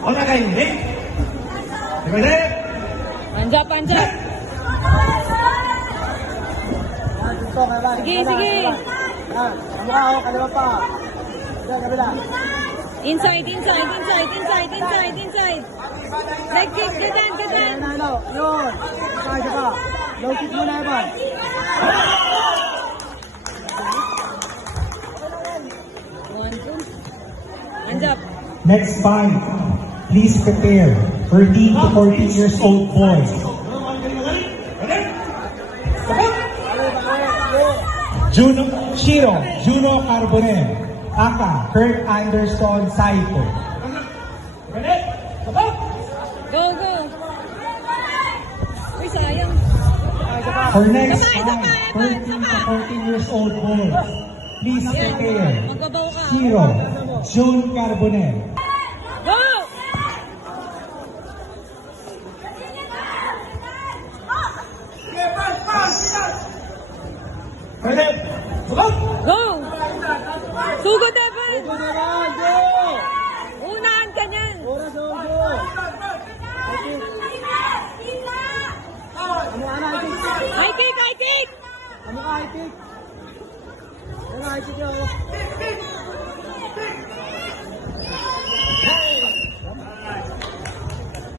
Wala kayo, hindi? Pwede? Panjab, panjab. Sige, sige. Kaliwa pa. Kabila. Inside, inside, inside, inside, inside, inside. Leg kick, gadan, gadan. Yun. Isa pa. Low kick muna, Evan. One, two. Panjab. Next fight, please prepare. 13 to 14 years old boys. Juno Carbonell. Aka, Kurt Anderson Saito. Go, go. Uy, sayang. For next fight, 13 to 14 years old boys. Please prepare. Magbabaw ka. June Carbonell. Go! Go! Sugod, Evan! Unahan ka niyan! High kick! High kick! Ano ka, high kick? Ano high kick yun?